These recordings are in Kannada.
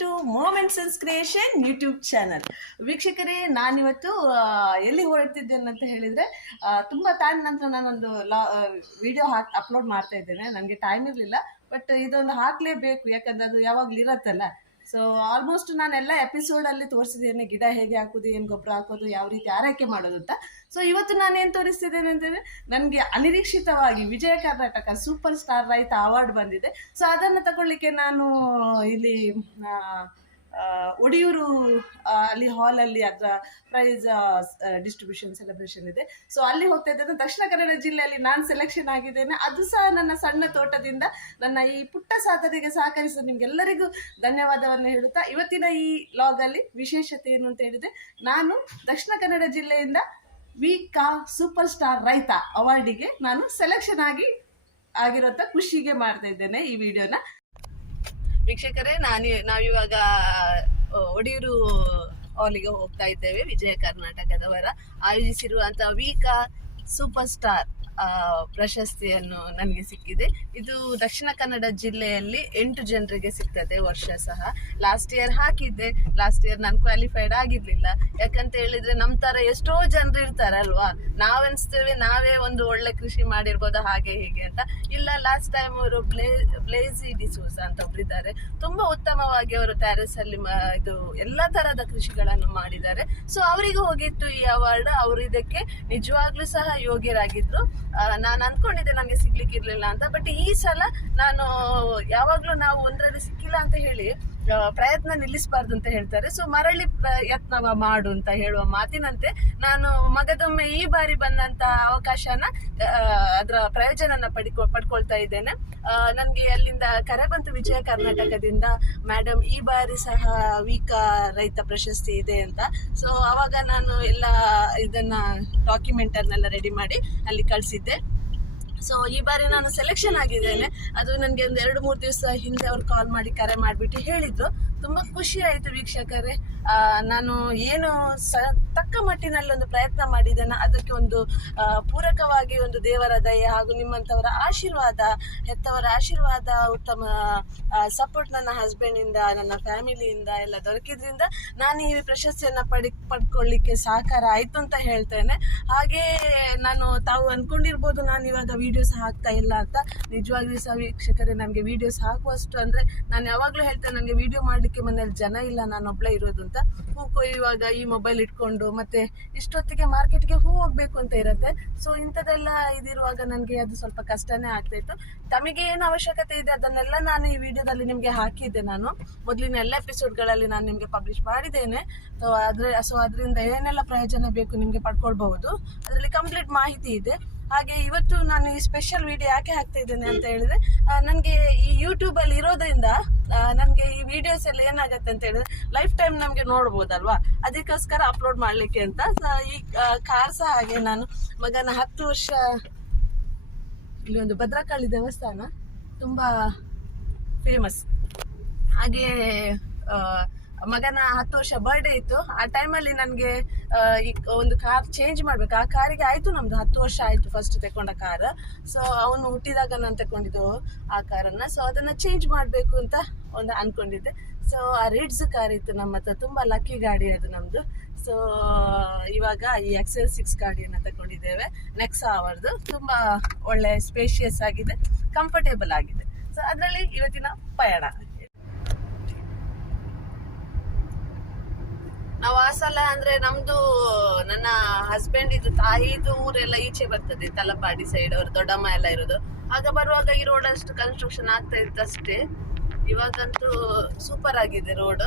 To moments creation YouTube channel ವೀಕ್ಷಕರೇ, ನಾನಿವತ್ತು ಎಲ್ಲಿ ಹೊರಡ್ತಿದ್ದೇನೆ ಅಂತ ಹೇಳಿದರೆ ತುಂಬ ಟೈಮ್ ನಂತರ ನಾನೊಂದು ಲಾ ವಿಡಿಯೋ ಹಾಕ್ ಅಪ್ಲೋಡ್ ಮಾಡ್ತಾ ಇದ್ದೇನೆ. ನನಗೆ ಟೈಮ್ ಇರಲಿಲ್ಲ ಬಟ್ ಇದೊಂದು ಹಾಕಲೇಬೇಕು, ಯಾಕಂದ್ರೆ ಅದು ಯಾವಾಗಲೂ ಇರತ್ತಲ್ಲ. ಸೊ ಆಲ್ಮೋಸ್ಟ್ ನಾನೆಲ್ಲ ಎಪಿಸೋಡಲ್ಲಿ ತೋರಿಸಿದ್ದೇನೆ, ಗಿಡ ಹೇಗೆ ಹಾಕೋದು, ಏನು ಗೊಬ್ಬರ ಹಾಕೋದು, ಯಾವ ರೀತಿ ಆರೈಕೆ ಮಾಡೋದು ಅಂತ. ಸೊ ಇವತ್ತು ನಾನು ಏನು ತೋರಿಸ್ತಿದ್ದೇನೆ ಅಂತಂದರೆ, ನನಗೆ ಅನಿರೀಕ್ಷಿತವಾಗಿ ವಿಜಯ ಕರ್ನಾಟಕ ಸೂಪರ್ ಸ್ಟಾರ್ ರೈತ ಅವಾರ್ಡ್ ಬಂದಿದೆ. ಸೊ ಅದನ್ನು ತಗೊಳ್ಳಿಕ್ಕೆ ನಾನು ಇಲ್ಲಿ ಒಡಿಯೂರು ಅಲ್ಲಿ ಹಾಲಲ್ಲಿ ಅದರ ಪ್ರೈಸ್ ಡಿಸ್ಟ್ರಿಬ್ಯೂಷನ್ ಸೆಲೆಬ್ರೇಷನ್ ಇದೆ. ಸೊ ಅಲ್ಲಿ ಹೋಗ್ತಾ ಇದ್ದೇನೆ ದಕ್ಷಿಣ ಕನ್ನಡ ಜಿಲ್ಲೆಯಲ್ಲಿ ನಾನು ಸೆಲೆಕ್ಷನ್ ಆಗಿದ್ದೇನೆ. ಅದು ಸಹ ನನ್ನ ಸಣ್ಣ ತೋಟದಿಂದ ನನ್ನ ಈ ಪುಟ್ಟ ಸಾಧನೆಗೆ ಸಹಕರಿಸಿದ ನಿಮ್ಗೆಲ್ಲರಿಗೂ ಧನ್ಯವಾದವನ್ನು ಹೇಳುತ್ತಾ, ಇವತ್ತಿನ ಈ ಲಾಗಲ್ಲಿ ವಿಶೇಷತೆ ಏನು ಅಂತ ಹೇಳಿದ್ರೆ, ನಾನು ದಕ್ಷಿಣ ಕನ್ನಡ ಜಿಲ್ಲೆಯಿಂದ ವಿ ಕಾ ಸೂಪರ್ ಸ್ಟಾರ್ ರೈತ ಅವಾರ್ಡಿಗೆ ನಾನು ಸೆಲೆಕ್ಷನ್ ಆಗಿ ಆಗಿರೋಂಥ ಖುಷಿಗೆ ಮಾಡ್ತಾ ಇದ್ದೇನೆ ಈ ವಿಡಿಯೋನ ವೀಕ್ಷಕರೇ ನಾನು ನಾವಿವಾಗ ಒಡಿಯೂರು ಹಾಲಿಗೆ ಹೋಗ್ತಾ ಇದ್ದೇವೆ ವಿಜಯ ಕರ್ನಾಟಕದವರ. ಆಯೋಜಿಸಿರುವಂತಹ ವೀಕ ಸೂಪರ್ ಸ್ಟಾರ್. ಪ್ರಶಸ್ತಿಯನ್ನು ನನಗೆ ಸಿಕ್ಕಿದೆ. ಇದು ದಕ್ಷಿಣ ಕನ್ನಡ ಜಿಲ್ಲೆಯಲ್ಲಿ ಎಂಟು ಜನರಿಗೆ ಸಿಗ್ತದೆ ವರ್ಷ ಸಹ. ಲಾಸ್ಟ್ ಇಯರ್ ಹಾಕಿದ್ದೆ. ಲಾಸ್ಟ್ ಇಯರ್ ನಾನು ಕ್ವಾಲಿಫೈಡ್ ಆಗಿರಲಿಲ್ಲ. ಯಾಕಂತ ಹೇಳಿದ್ರೆ ನಮ್ಮ ತರ ಎಷ್ಟೋ ಜನರು ಇರ್ತಾರಲ್ವಾ? ನಾವೆನ್ಸ್ತೇವೆ, ನಾವೇ ಒಂದು ಒಳ್ಳೆ ಕೃಷಿ ಮಾಡಿರ್ಬೋದು, ಹಾಗೆ ಹೀಗೆ ಅಂತ. ಇಲ್ಲ ಲಾಸ್ಟ್ ಟೈಮ್ ಅವರು ಬ್ಲೇ, ಬ್ಲೇಸಿ ಡಿಸೂಸ್ ಅಂತ ಒಬ್ಬರಿದ್ದಾರೆ ತುಂಬಾ ಉತ್ತಮವಾಗಿ ಅವರು ಅಲ್ಲಿ ಇದು ಎಲ್ಲ ತರಹದ ಕೃಷಿಗಳನ್ನು ಮಾಡಿದ್ದಾರೆ. ಸೊ ಅವರಿಗೂ ಹೋಗಿತ್ತು ಈ ಅವಾರ್ಡ್ ಅವರು ಇದಕ್ಕೆ ನಿಜವಾಗ್ಲೂ ಸಹ ಯೋಗ್ಯರಾಗಿದ್ರು. ನಾನು ಅಂದ್ಕೊಂಡಿದ್ದೆ ನನಗೆ ಸಿಗ್ಲಿಕ್ಕೆ ಇರ್ಲಿಲ್ಲ ಅಂತ ಬಟ್ ಈ ಸಲ ನಾನು ಯಾವಾಗ್ಲೂ ನಾವು ಒಂದರಲ್ಲಿ ಸಿಕ್ಕಿಲ್ಲ ಅಂತ ಹೇಳಿ ಪ್ರಯತ್ನ ನಿಲ್ಲಿಸಬಾರ್ದು ಅಂತ ಹೇಳ್ತಾರೆ. ಸೊ ಮರಳಿ ಪ್ರಯತ್ನ ಮಾಡು ಅಂತ ಹೇಳುವ ಮಾತಿನಂತೆ ನಾನು ಮಗದೊಮ್ಮೆ ಈ ಬಾರಿ ಬಂದಂತ ಅವಕಾಶನ ಅದರ ಪ್ರಯೋಜನನ ಪಡಿಕೊ, ಪಡ್ಕೊಳ್ತಾ ಇದ್ದೇನೆ. ನನಗೆ ಅಲ್ಲಿಂದ ಕರೆ ಬಂತು ವಿಜಯ ಕರ್ನಾಟಕದಿಂದ ಮೇಡಮ್ ಈ ಬಾರಿ ಸಹ ವೀಕ ರೈತ ಪ್ರಶಸ್ತಿ ಇದೆ ಅಂತ. ಸೊ ಅವಾಗ ನಾನು ಎಲ್ಲ ಇದನ್ನ ಡಾಕ್ಯುಮೆಂಟ್ ಅನ್ನೆಲ್ಲ ರೆಡಿ ಮಾಡಿ ಅಲ್ಲಿ ಕಳಿಸಿದ್ದೆ. ಸೊ ಈ ಬಾರಿ ನಾನು ಸೆಲೆಕ್ಷನ್ ಆಗಿದ್ದೇನೆ. ಅದು ನನಗೆ ಒಂದು ಎರಡು ಮೂರು ದಿವಸ ಹಿಂದೆ ಅವ್ರು ಕಾಲ್ ಮಾಡಿ ಕರೆ ಮಾಡಿಬಿಟ್ಟು ಹೇಳಿದ್ರು. ತುಂಬಾ ಖುಷಿ ಆಯಿತು ವೀಕ್ಷಕರೇ. ನಾನು ಏನು ಸ, ತಕ್ಕ ಮಟ್ಟಿನಲ್ಲಿ ಒಂದು ಪ್ರಯತ್ನ ಮಾಡಿದ್ದೇನೆ. ಅದಕ್ಕೆ ಒಂದು ಪೂರಕವಾಗಿ ಒಂದು ದೇವರ ದಯೆ ಹಾಗೂ ನಿಮ್ಮಂಥವರ ಆಶೀರ್ವಾದ, ಹೆತ್ತವರ ಆಶೀರ್ವಾದ, ಉತ್ತಮ ಸಪೋರ್ಟ್ ನನ್ನ ಹಸ್ಬೆಂಡಿಂದ ನನ್ನ ಫ್ಯಾಮಿಲಿಯಿಂದ ಎಲ್ಲ ದೊರಕಿದ್ರಿಂದ ನಾನು ಈ ಪ್ರಶಸ್ತಿಯನ್ನು ಪಡಿ, ಪಡ್ಕೊಳ್ಳಿಕ್ಕೆ ಸಹಕಾರ ಆಯಿತು ಅಂತ ಹೇಳ್ತೇನೆ. ಹಾಗೆ ನಾನು ತಾವು ಅಂದ್ಕೊಂಡಿರ್ಬೋದು ನಾನು ಇವಾಗ ವಿಡಿಯೋಸ್ ಹಾಕ್ತಾ ಇಲ್ಲ ಅಂತ ನಿಜವಾಗ್ಲೂ ಸಹ ವೀಕ್ಷಕರೇ ನನಗೆ ವಿಡಿಯೋಸ್ ಹಾಕುವಷ್ಟು ಅಂದರೆ ನಾನು ಯಾವಾಗಲೂ ಹೇಳ್ತೇನೆ ನನಗೆ ವಿಡಿಯೋ ಮಾಡಲಿಕ್ಕೆ ಮನೇಲಿ ಜನ ಇಲ್ಲ, ನಾನು ಒಬ್ಬಳೇ ಇರೋದು ಅಂತ. ಹೂ ಕೊಯ್ಯುವಾಗ ಈ ಮೊಬೈಲ್ ಇಟ್ಕೊಂಡು ಮತ್ತೆ ಇಷ್ಟೊತ್ತಿಗೆ ಮಾರ್ಕೆಟ್ಗೆ ಹೂ ಹೋಗ್ಬೇಕು ಅಂತ ಇರುತ್ತೆ. ಸೊ ಇಂಥದ್ದೆಲ್ಲ ಇದಿರುವಾಗ ನನಗೆ ಅದು ಸ್ವಲ್ಪ ಕಷ್ಟನೇ ಆಗ್ತಾ ಇತ್ತು. ತಮಗೆ ಏನು ಅವಶ್ಯಕತೆ ಇದೆ ಅದನ್ನೆಲ್ಲ ನಾನು ಈ ವಿಡಿಯೋದಲ್ಲಿ ನಿಮಗೆ ಹಾಕಿದ್ದೆ ನಾನು. ಮೊದಲಿನ ಎಲ್ಲ ಎಪಿಸೋಡ್ಗಳಲ್ಲಿ ನಾನು ನಿಮಗೆ ಪಬ್ಲಿಷ್ ಮಾಡಿದ್ದೇನೆ. ಸೊ ಅದ್ರ ಸೊ ಅದರಿಂದ ಏನೆಲ್ಲ ಪ್ರಯೋಜನ ಬೇಕು ನಿಮಗೆ ಪಡ್ಕೊಳ್ಬಹುದು? ಅದರಲ್ಲಿ ಕಂಪ್ಲೀಟ್ ಮಾಹಿತಿ ಇದೆ. ಹಾಗೆ ಇವತ್ತು ನಾನು ಈ ಸ್ಪೆಷಲ್ ವಿಡಿಯೋ ಯಾಕೆ ಹಾಕ್ತಾ ಇದ್ದೇನೆ ಅಂತ ಹೇಳಿದ್ರೆ ನನಗೆ ಈ ಯೂಟ್ಯೂಬ್ ಅಲ್ಲಿ ಇರೋದ್ರಿಂದ ನನಗೆ ಈ ವಿಡಿಯೋಸ್ ಎಲ್ಲ ಏನಾಗತ್ತೆ ಅಂತ ಹೇಳಿದ್ರೆ ಲೈಫ್ ಟೈಮ್ ನಮಗೆ ನೋಡ್ಬೋದಲ್ವಾ? ಅದಕ್ಕೋಸ್ಕರ ಅಪ್ಲೋಡ್ ಮಾಡ್ಲಿಕ್ಕೆ ಅಂತ ಈ ಕಾರ್ ಸಹ ಹಾಗೆ ನಾನು ಮಗನ ಹತ್ತು ವರ್ಷ, ಇಲ್ಲಿ ಒಂದು ಭದ್ರಕಾಳಿ ದೇವಸ್ಥಾನ, ತುಂಬಾ ಫೇಮಸ್ ಹಾಗೆ ಮಗನ ಹತ್ತು ವರ್ಷ ಬರ್ಡೇ ಇತ್ತು. ಆ ಟೈಮಲ್ಲಿ ನನಗೆ ಒಂದು ಕಾರ್ ಚೇಂಜ್ ಮಾಡ್ಬೇಕು. ಆ ಕಾರಿಗೆ ಆಯ್ತು ನಮ್ದು ಹತ್ತು ವರ್ಷ ಆಯ್ತು ಫಸ್ಟ್ ತಕೊಂಡ ಕಾರ್ ಸೊ ಅವನು ಹುಟ್ಟಿದಾಗ ನಾನು ತಕೊಂಡಿದ್ದು ಆ ಕಾರನ್ನ ಸೊ ಅದನ್ನ ಚೇಂಜ್ ಮಾಡಬೇಕು ಅಂತ ಒಂದು ಅನ್ಕೊಂಡಿದ್ದೆ. ಸೊ ಆ ರಿಡ್ಸ್ ಕಾರ್ ಇತ್ತು ನಮ್ಮ ಹತ್ರ. ತುಂಬಾ ಲಕ್ಕಿ ಗಾಡಿ ಅದು ನಮ್ದು. ಸೊ ಇವಾಗ ಈ ಎಕ್ಸೆಲ್ ಸಿಕ್ಸ್ ಗಾಡಿಯನ್ನ ತಗೊಂಡಿದ್ದೇವೆ ನೆಕ್ಸಾ ಅವರ್ದು. ತುಂಬಾ ಒಳ್ಳೆ ಸ್ಪೇಷಿಯಸ್ ಆಗಿದೆ. ಕಂಫರ್ಟೇಬಲ್ ಆಗಿದೆ. ಸೊ ಅದರಲ್ಲಿ ಇವತ್ತಿನ ಪಯಣ. ನಾವು ಆ ಅಂದ್ರೆ ನಮ್ದು ನನ್ನ ಹಸ್ಬೆಂಡ್ ಇದು ತಾಯಿದು ಊರೆಲ್ಲ ಈಚೆ ಬರ್ತದೆ, ತಲಪಾಡಿ ಸೈಡ್ ಅವ್ರ, ದೊಡ್ಡಮ್ಮ ಎಲ್ಲ ಇರೋದು. ಆಗ ಬರುವಾಗ ಈ ರೋಡ್ ಅಷ್ಟು ಕನ್ಸ್ಟ್ರಕ್ಷನ್ ಆಗ್ತಾ ಇತ್ತು ಅಷ್ಟೇ ಇವಾಗಂತೂ ಸೂಪರ್ ಆಗಿದೆ ರೋಡ್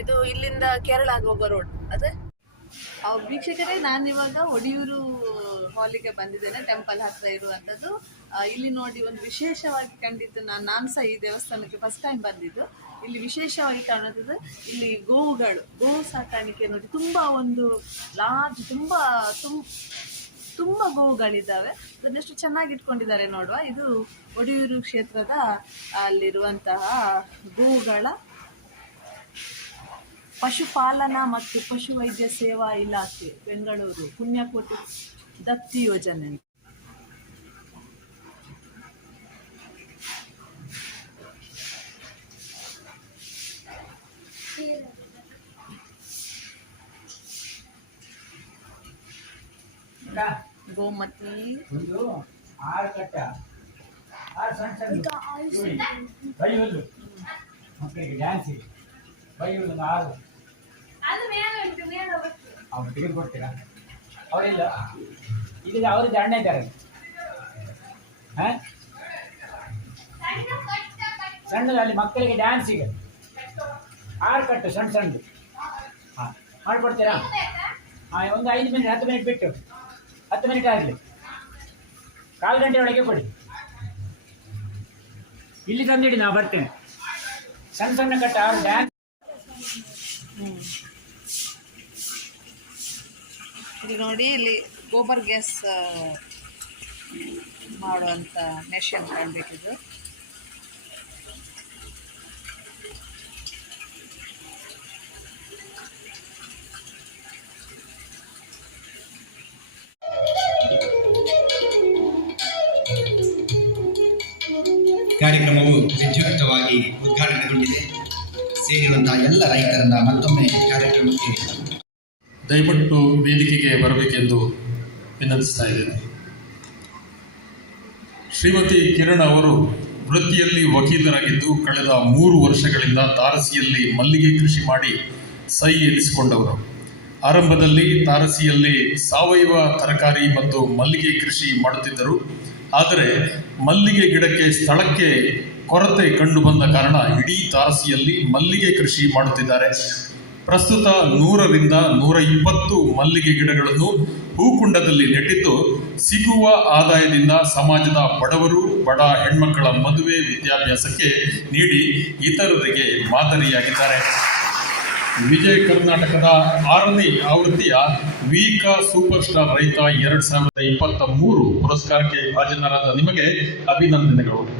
ಇದು ಇಲ್ಲಿಂದ ಕೇರಳ ಹೋಗೋ ರೋಡ್ ಅದೇ? ವೀಕ್ಷಕರೇ, ನಾನು ಇವಾಗ ಒಡಿಯೂರು ಹಾಲಿಗೆ ಬಂದಿದ್ದೇನೆ ಟೆಂಪಲ್ ಹತ್ರ ಇರುವಂಥದ್ದು ಇಲ್ಲಿ ನೋಡಿ, ಒಂದು ವಿಶೇಷವಾಗಿ ಕಂಡಿದ್ದು ನಾನು ನಾನು ಸಹ ಈ ದೇವಸ್ಥಾನಕ್ಕೆ ಫಸ್ಟ್ ಟೈಮ್ ಬಂದಿದ್ದು. ಇಲ್ಲಿ ವಿಶೇಷವಾಗಿ ಕಾಣುತ್ತದೆ ಇಲ್ಲಿ ಗೋವುಗಳು, ಗೋವು ಸಾಕಾಣಿಕೆ ನೋಡಿ ತುಂಬಾ ಒಂದು ಲಾರ್ಜ್ ತುಂಬಾ ತುಂಬ ತುಂಬ ಗೋವುಗಳಿದ್ದಾವೆ. ಅದನ್ನೆಷ್ಟು ಚೆನ್ನಾಗಿ ಇಟ್ಕೊಂಡಿದ್ದಾರೆ ನೋಡುವ. ಇದು ಒಡಿಯೂರು ಕ್ಷೇತ್ರದ ಅಲ್ಲಿರುವಂತಹ ಗೋವುಗಳ ಪಶುಪಾಲನಾ ಮತ್ತು ಪಶುವೈದ್ಯ ಸೇವಾ ಇಲಾಖೆ, ಬೆಂಗಳೂರು, ಪುಣ್ಯಕೋಟಿ ದತ್ತಿ ಯೋಜನೆ ಗೋಮತಿ. ಮಕ್ಕಳಿಗೆ ಡ್ಯಾನ್ಸ್ ಒಂದು ಆರು. ಅವ್ರು. ತೆಗೆದು ಕೊಡ್ತೀರಾ? ಅವರಿಲ್ಲ. ಈಗ ಅವರು ಅಣ್ಣ ಇದ್ದಾರೆ. ಹಾಂ? ಸಣ್ಣದು ಅಲ್ಲಿ ಮಕ್ಕಳಿಗೆ ಡ್ಯಾನ್ಸಿಗೆ ಆರು ಕಟ್ಟು ಸಣ್ಣ ಸಣ್ಣದು. ಹಾಂ ಮಾಡಿಕೊಡ್ತೀರಾ? ಹಾಂ ಒಂದು ಐದು ಮಿನಿಟ್ ಹತ್ತು ಮಿನಿಟ್ ಬಿಟ್ಟು. ಹತ್ತು ಮಿನಿಟ್ ಆಗಲಿ. ಕಾಲು ಗಂಟೆ ಒಳಗೆ ಕೊಡಿ. ಇಲ್ಲಿ ತಂದಿಡಿ ನಾವು ಬರ್ತೇನೆ. ಸಣ್ಣ ಸಣ್ಣ ಕಟ್ಟ ಅವ್ರು ಡ್ಯಾನ್ಸ್ ಇಲ್ಲಿ ನೋಡಿ, ಇಲ್ಲಿ ಗೋಬರ್ ಗ್ಯಾಸ್ ಮಾಡುವಂಥ ಮೆಷಿನ್ ಕಾಣಬೇಕಿದ್ದು ಕಾರ್ಯಕ್ರಮವು ವಿದ್ಯುಕ್ತವಾಗಿ ಉದ್ಘಾಟನೆಗೊಂಡಿದೆ. ಸೇರಿರುವಂತಹ ಎಲ್ಲ ರೈತರನ್ನ ಮತ್ತೊಮ್ಮೆ ಕಾರ್ಯಕ್ರಮಕ್ಕೆ ದಯವಿಟ್ಟು ವೇದಿಕೆಗೆ ಬರಬೇಕೆಂದು ವಿನಂತಿಸ್ತಾ ಇದ್ದೇನೆ. ಶ್ರೀಮತಿ ಕಿರಣ್ ಅವರು ವೃತ್ತಿಯಲ್ಲಿ ವಕೀಲರಾಗಿದ್ದು ಕಳೆದ ಮೂರು ವರ್ಷಗಳಿಂದ ತಾರಸಿಯಲ್ಲಿ ಮಲ್ಲಿಗೆ ಕೃಷಿ ಮಾಡಿ ಸೈ ಎನಿಸಿಕೊಂಡವರು. ಆರಂಭದಲ್ಲಿ ತಾರಸಿಯಲ್ಲಿ ಸಾವಯವ ತರಕಾರಿ ಮತ್ತು ಮಲ್ಲಿಗೆ ಕೃಷಿ ಮಾಡುತ್ತಿದ್ದರು. ಆದರೆ ಮಲ್ಲಿಗೆ ಗಿಡಕ್ಕೆ ಸ್ಥಳಕ್ಕೆ ಕೊರತೆ ಕಂಡು ಬಂದ ಕಾರಣ ಇಡೀ ತಾರಸಿಯಲ್ಲಿ ಮಲ್ಲಿಗೆ ಕೃಷಿ ಮಾಡುತ್ತಿದ್ದಾರೆ. ಪ್ರಸ್ತುತ ನೂರರಿಂದ ನೂರ ಇಪ್ಪತ್ತು ಮಲ್ಲಿಗೆ ಗಿಡಗಳನ್ನು ಹೂಕುಂಡದಲ್ಲಿ ನೆಟ್ಟಿದ್ದು ಸಿಗುವ ಆದಾಯದಿಂದ ಸಮಾಜದ ಬಡವರು, ಬಡ ಹೆಣ್ಮಕ್ಕಳ ಮದುವೆ ವಿದ್ಯಾಭ್ಯಾಸಕ್ಕೆ ನೀಡಿ ಇತರರಿಗೆ ಮಾದರಿಯಾಗಿದ್ದಾರೆ. ವಿಜಯ ಕರ್ನಾಟಕದ ಆರನೇ ಆವೃತ್ತಿಯ ವೀಕ ಸೂಪರ್ ಸ್ಟಾರ್ ರೈತ ಎರಡ್ ಸಾವಿರದ ಇಪ್ಪತ್ತ ಮೂರು ಪುರಸ್ಕಾರಕ್ಕೆ ಭಾಜನರಾದ ನಿಮಗೆ ಅಭಿನಂದನೆಗಳು.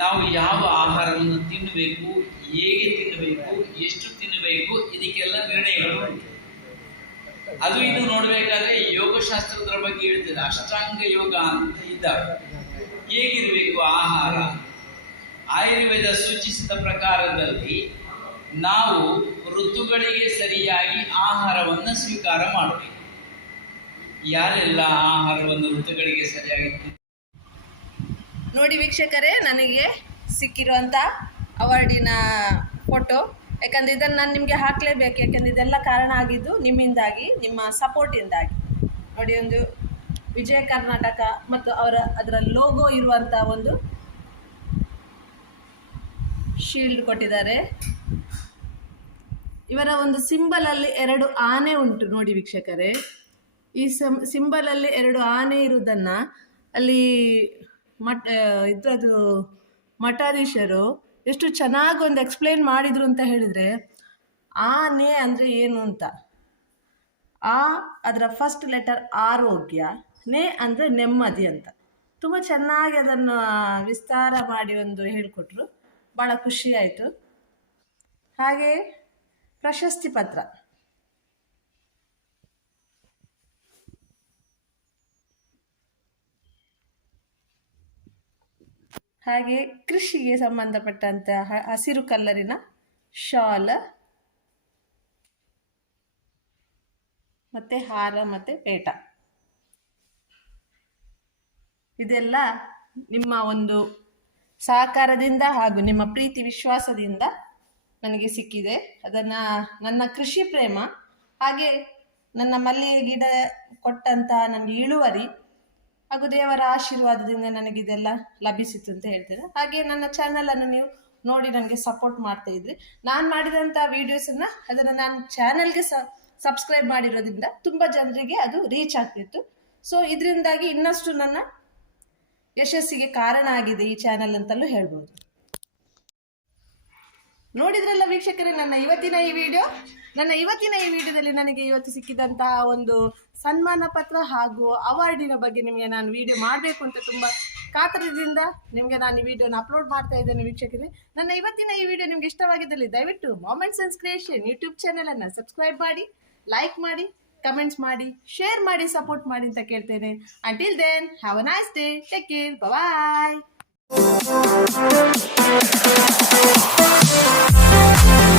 ನಾವು ಯಾವ ಆಹಾರವನ್ನು ತಿನ್ನಬೇಕು, ಹೇಗೆ ತಿನ್ನಬೇಕು, ಎಷ್ಟು ತಿನ್ನಬೇಕು, ಇದಕ್ಕೆಲ್ಲ ನಿರ್ಣಯಗಳು. ಅದು ಇದು ನೋಡಬೇಕಾದ್ರೆ ಯೋಗಶಾಸ್ತ್ರದ ಬಗ್ಗೆ ಹೇಳ್ತಿದ್ದ ಅಷ್ಟಾಂಗ ಯೋಗ ಅಂತ ಇದ್ದಾವೆ. ಹೇಗಿರಬೇಕು ಆಹಾರ? ಆಯುರ್ವೇದ ಸೂಚಿಸಿದ ಪ್ರಕಾರದಲ್ಲಿ ನಾವು ಋತುಗಳಿಗೆ ಸರಿಯಾಗಿ ಆಹಾರವನ್ನು ಸ್ವೀಕಾರ ಮಾಡಬೇಕು. ಯಾರೆಲ್ಲ ಆಹಾರವನ್ನು ಋತುಗಳಿಗೆ ಸರಿಯಾಗಿ ನೋಡಿ ವೀಕ್ಷಕರೇ, ನನಗೆ ಸಿಕ್ಕಿರುವಂಥ ಅವಾರ್ಡಿನ ಫೋಟೋ ಯಾಕಂದರೆ ಇದನ್ನು ನಾನು ನಿಮಗೆ ಹಾಕಲೇಬೇಕು, ಯಾಕಂದರೆ ಇದೆಲ್ಲ ಕಾರಣ ಆಗಿದ್ದು ನಿಮ್ಮಿಂದಾಗಿ, ನಿಮ್ಮ ಸಪೋರ್ಟಿಂದಾಗಿ ನೋಡಿ ಒಂದು ವಿಜಯ ಕರ್ನಾಟಕ ಮತ್ತು ಅವರ ಅದರ ಲೋಗೋ ಇರುವಂಥ ಒಂದು ಶೀಲ್ಡ್ ಕೊಟ್ಟಿದ್ದಾರೆ. ಇವರ ಒಂದು ಸಿಂಬಲಲ್ಲಿ ಎರಡು ಆನೆ ಉಂಟು ನೋಡಿ ವೀಕ್ಷಕರೇ. ಈ ಸಿಂಬಲ್ ಸಿಂಬಲಲ್ಲಿ ಎರಡು ಆನೆ ಇರುವುದನ್ನು ಅಲ್ಲಿ ಮಠ ಇದ್ರದ್ದು ಮಠಾಧೀಶರು ಎಷ್ಟು ಚೆನ್ನಾಗಿ ಒಂದು ಎಕ್ಸ್ಪ್ಲೇನ್ ಮಾಡಿದರು ಅಂತ ಹೇಳಿದರೆ ಆನೆ ಅಂದರೆ ಏನು ಅಂತ? ಆ ಅದರ ಫಸ್ಟ್ ಲೆಟರ್ ಆರೋಗ್ಯ, ನೇ ಅಂದರೆ ನೆಮ್ಮದಿ ಅಂತ. ತುಂಬ ಚೆನ್ನಾಗಿ ಅದನ್ನು ವಿಸ್ತಾರ ಮಾಡಿ ಒಂದು ಹೇಳಿಕೊಟ್ರು. ಭಾಳ ಖುಷಿ ಆಯಿತು. ಹಾಗೆ ಪ್ರಶಸ್ತಿ ಪತ್ರ. ಹಾಗೆ ಕೃಷಿಗೆ ಸಂಬಂಧಪಟ್ಟಂತಹ ಹಸಿರು ಕಲ್ಲರಿನ ಶಾಲ, ಮತ್ತೆ ಹಾರ, ಮತ್ತೆ ಪೇಟ. ಇದೆಲ್ಲ ನಿಮ್ಮ ಒಂದು ಸಹಕಾರದಿಂದ ಹಾಗೂ ನಿಮ್ಮ ಪ್ರೀತಿ ವಿಶ್ವಾಸದಿಂದ ನನಗೆ ಸಿಕ್ಕಿದೆ. ಅದನ್ನು ನನ್ನ ಕೃಷಿ ಪ್ರೇಮ ಹಾಗೆ ನನ್ನ ಮಲ್ಲಿಗೆ ಗಿಡ ಕೊಟ್ಟಂತಹ ನನಗೆ ಇಳುವರಿ ಹಾಗೂ ದೇವರ ಆಶೀರ್ವಾದದಿಂದ ನನಗಿದೆಲ್ಲ ಲಭಿಸಿತು ಅಂತ ಹೇಳ್ತೇನೆ. ಹಾಗೆ ನನ್ನ ಚಾನಲನ್ನು ನೀವು ನೋಡಿ ನನಗೆ ಸಪೋರ್ಟ್ ಮಾಡ್ತಾ ಇದ್ರಿ. ನಾನು ಮಾಡಿದಂಥ ವೀಡಿಯೋಸನ್ನು ಅದನ್ನು ನಾನು ಚಾನಲ್ಗೆ ಸಬ್ಸ್ಕ್ರೈಬ್ ಮಾಡಿರೋದ್ರಿಂದ ತುಂಬ ಜನರಿಗೆ ಅದು ರೀಚ್ ಆಗ್ತಿತ್ತು. ಸೊ ಇದರಿಂದಾಗಿ ಇನ್ನಷ್ಟು ನನ್ನ ಯಶಸ್ಸಿಗೆ ಕಾರಣ ಆಗಿದೆ ಈ ಚಾನಲ್ ಅಂತಲೂ ಹೇಳ್ಬೋದು. ನೋಡಿದ್ರಲ್ಲ ವೀಕ್ಷಕರೇ, ನನ್ನ ಇವತ್ತಿನ ಈ ವಿಡಿಯೋ ನನ್ನ ಇವತ್ತಿನ ಈ ವಿಡಿಯೋದಲ್ಲಿ ನನಗೆ ಇವತ್ತು ಸಿಕ್ಕಿದಂತಹ ಒಂದು ಸನ್ಮಾನ ಪತ್ರ ಹಾಗೂ ಅವಾರ್ಡಿನ ಬಗ್ಗೆ ನಿಮಗೆ ನಾನು ವಿಡಿಯೋ ಮಾಡಬೇಕು ಅಂತ ತುಂಬ ಕಾತರದಿಂದ ನಿಮಗೆ ನಾನು ಈ ವಿಡಿಯೋನ ಅಪ್ಲೋಡ್ ಮಾಡ್ತಾ ಇದ್ದೇನೆ ವೀಕ್ಷಕರೇ. ನನ್ನ ಇವತ್ತಿನ ಈ ವಿಡಿಯೋ ನಿಮ್ಗೆ ಇಷ್ಟವಾಗಿದ್ದಲ್ಲಿ ದಯವಿಟ್ಟು ಮೊಮೆಂಟ್ಸ್ ಅಂಡ್ ಕ್ರಿಯೇಷನ್ ಯೂಟ್ಯೂಬ್ ಚಾನಲನ್ನು ಸಬ್ಸ್ಕ್ರೈಬ್ ಮಾಡಿ ಲೈಕ್ ಮಾಡಿ ಕಮೆಂಟ್ಸ್ ಮಾಡಿ ಶೇರ್ ಮಾಡಿ ಸಪೋರ್ಟ್ ಮಾಡಿ ಅಂತ ಕೇಳ್ತೇನೆ. Until then have a nice day take care bye Thank you.